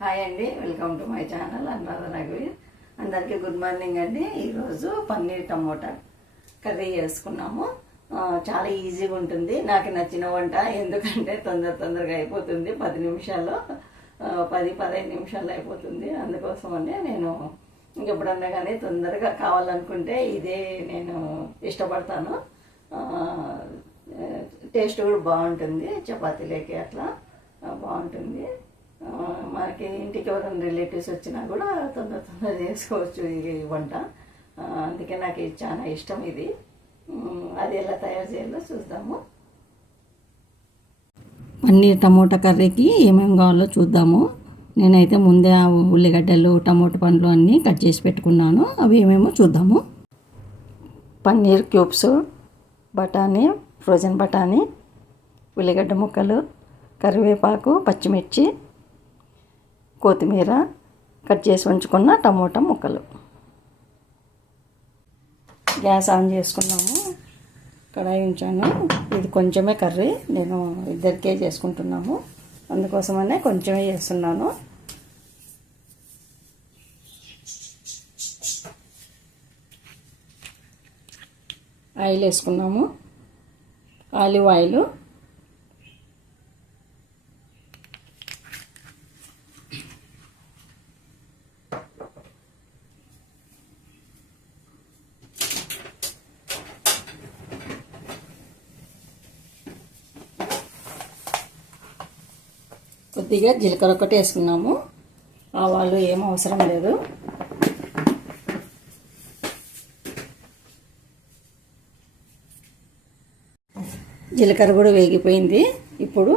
Hi అండి, welcome to my channel Anuradha రఘువీర్. అందరికీ గుడ్ మార్నింగ్ అండి. ఈరోజు పన్నీర్ టమోటా కర్రీ చేసుకున్నాము. చాలా ఈజీగా ఉంటుంది. నాకు నచ్చిన వంట, ఎందుకంటే తొందరగా అయిపోతుంది. 10 నిమిషాల్లో 10-15 నిమిషాల్లో అయిపోతుంది. అందుకోసమని నేను ఇంకెప్పుడన్నా కానీ తొందరగా కావాలనుకుంటే ఇదే నేను ఇష్టపడతాను. టేస్ట్ కూడా బాగుంటుంది, చపాతీలోకి అట్లా బాగుంటుంది. మనకి ఇంటికి ఎవరైనా రిలేటివ్స్ వచ్చినా కూడా తొందర చేసుకోవచ్చు ఈ వంట. అందుకే నాకు ఇది చాలా ఇష్టం. ఇది అది ఎలా తయారు చేయాలో చూద్దాము. పన్నీర్ టమోటా కర్రీకి ఏమేమి కావాలో చూద్దాము. నేనైతే ముందే ఉల్లిగడ్డలు, టమోటా పండ్లు అన్నీ కట్ చేసి పెట్టుకున్నాను. అవి ఏమేమో చూద్దాము. పన్నీర్ క్యూబ్స్, బఠానీ, ఫ్రోజన్ బఠానీ, ఉల్లిగడ్డ ముక్కలు, కరివేపాకు, పచ్చిమిర్చి, కొత్తిమీర, కట్ చేసి ఉంచుకున్న టమోటా ముక్కలు. గ్యాస్ ఆన్ చేసుకున్నాము. కడాయి ఉంచాను. ఇది కొంచెమే కర్రీ, నేను ఇద్దరికే చేసుకుంటున్నాము. అందుకోసమనే కొంచెమే చేస్తున్నాను. ఆయిల్ వేసుకున్నాము. ఆలివ్ ఆయిల్, కొద్దిగా జీలకర్ర ఒకటి వేసుకున్నాము. ఆవాలు ఏం అవసరం లేదు. జీలకర్ర కూడా వేగిపోయింది. ఇప్పుడు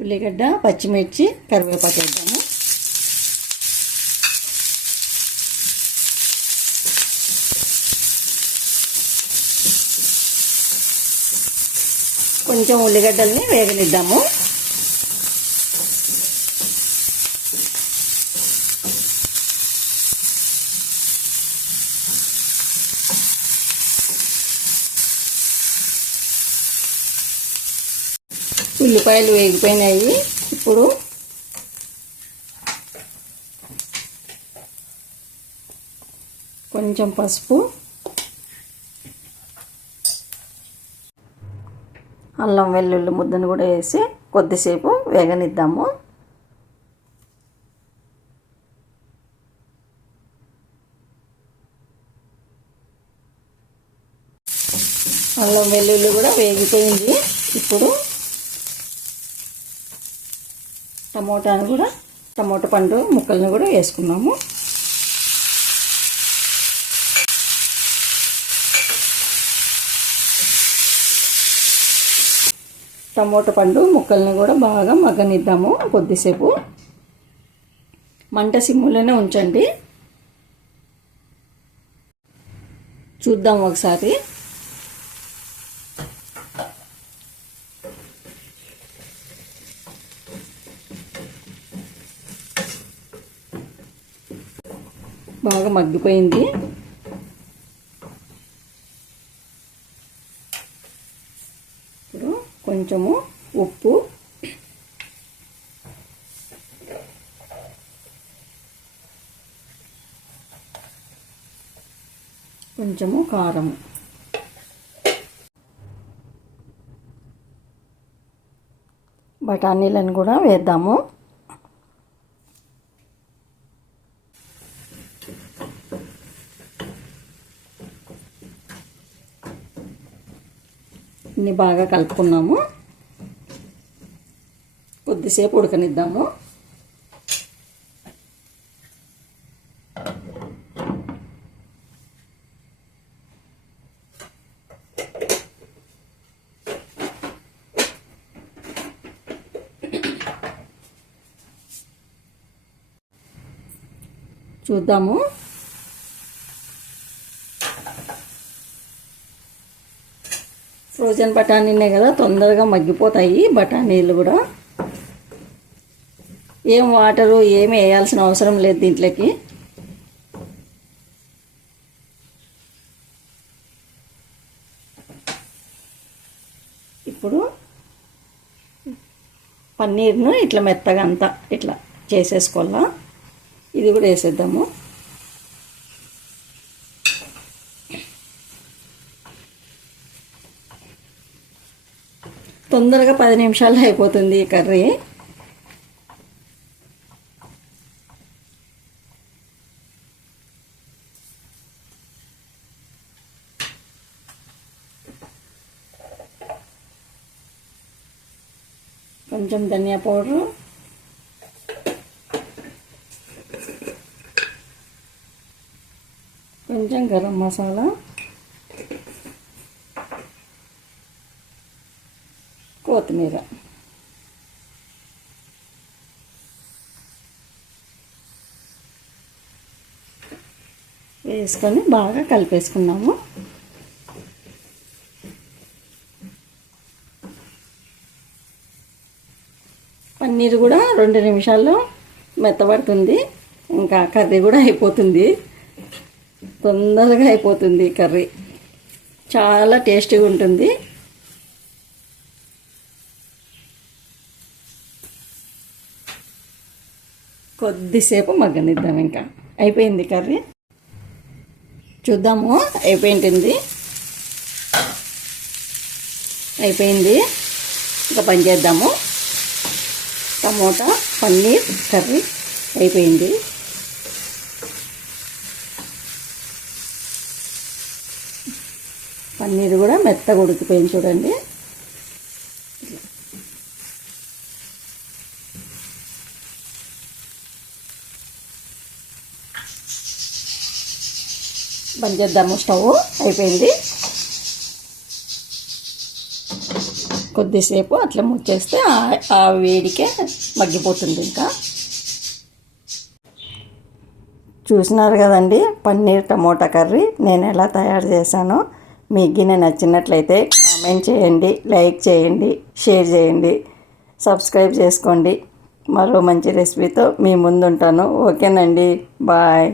ఉల్లిగడ్డ, పచ్చిమిర్చి, కరివేపాకు వేద్దాము. కొంచెం ఉల్లిగడ్డల్ని వేగనిద్దాము. ఉల్లిపాయలు వేగిపోయినాయి. ఇప్పుడు కొంచెం పసుపు, అల్లం వెల్లుల్లి ముద్దను కూడా వేసి కొద్దిసేపు వేగనిద్దాము. అల్లం వెల్లుల్లి కూడా వేగిపోయింది. ఇప్పుడు టమోటా పండు ముక్కలను కూడా వేసుకున్నాము. టమోటా పండు ముక్కలను కూడా బాగా మగ్గనిద్దాము. కొద్దిసేపు మంట సిమ్ములోనే ఉంచండి. చూద్దాం ఒకసారి. బాగా మగ్గిపోయింది. ఇప్పుడు కొంచెము ఉప్పు, కొంచెము కారం, బఠానీలను కూడా వేద్దాము. ఇన్ని బాగా కలుపుకున్నాము. కొద్దిసేపు ఉడకనిద్దాము. చూద్దాము. ఫ్రోజన్ బఠానీనే కదా, తొందరగా మగ్గిపోతాయి బఠానీలు కూడా. ఏం వాటరు ఏమి వేయాల్సిన అవసరం లేదు దీంట్లోకి. ఇప్పుడు పన్నీర్ను ఇట్లా మెత్తగా అంతా ఇట్లా చేసేసుకోవాలా. ఇది కూడా వేసేద్దాము. తొందరగా 10 నిమిషాల్లో అయిపోతుంది ఈ కర్రీ. కొంచెం ధనియా పౌడరు, కొంచెం గరం మసాలా, కొత్తిమీర వేసుకొని బాగా కలిపేసుకున్నాము. పన్నీర్ కూడా 2 నిమిషాల్లో మెత్తబడుతుంది. ఇంకా కర్రీ కూడా అయిపోతుంది. తొందరగా అయిపోతుంది కర్రీ. చాలా టేస్టీగా ఉంటుంది. కొద్దిసేపు మగ్గనిద్దాం. ఇంకా అయిపోయింది కర్రీ. చూద్దాము. అయిపోయింది. ఇంకా పని చేద్దాము. టమోటా పన్నీర్ కర్రీ అయిపోయింది. పన్నీర్ కూడా మెత్తగా ఉడికిపోయింది చూడండి. బంద్ చేద్దాము. స్టవ్ అయిపోయింది. కొద్దిసేపు అట్లా ముచ్చేస్తే ఆ వేడికే మగ్గిపోతుంది. ఇంకా చూసినారు కదండి పన్నీర్ టమోటా కర్రీ నేను ఎలా తయారు చేశానో. మీకు నచ్చినట్లయితే కామెంట్ చేయండి, లైక్ చేయండి, షేర్ చేయండి, సబ్స్క్రైబ్ చేసుకోండి. మరో మంచి రెసిపీతో మీ ముందుంటాను. ఓకేనండి, బాయ్.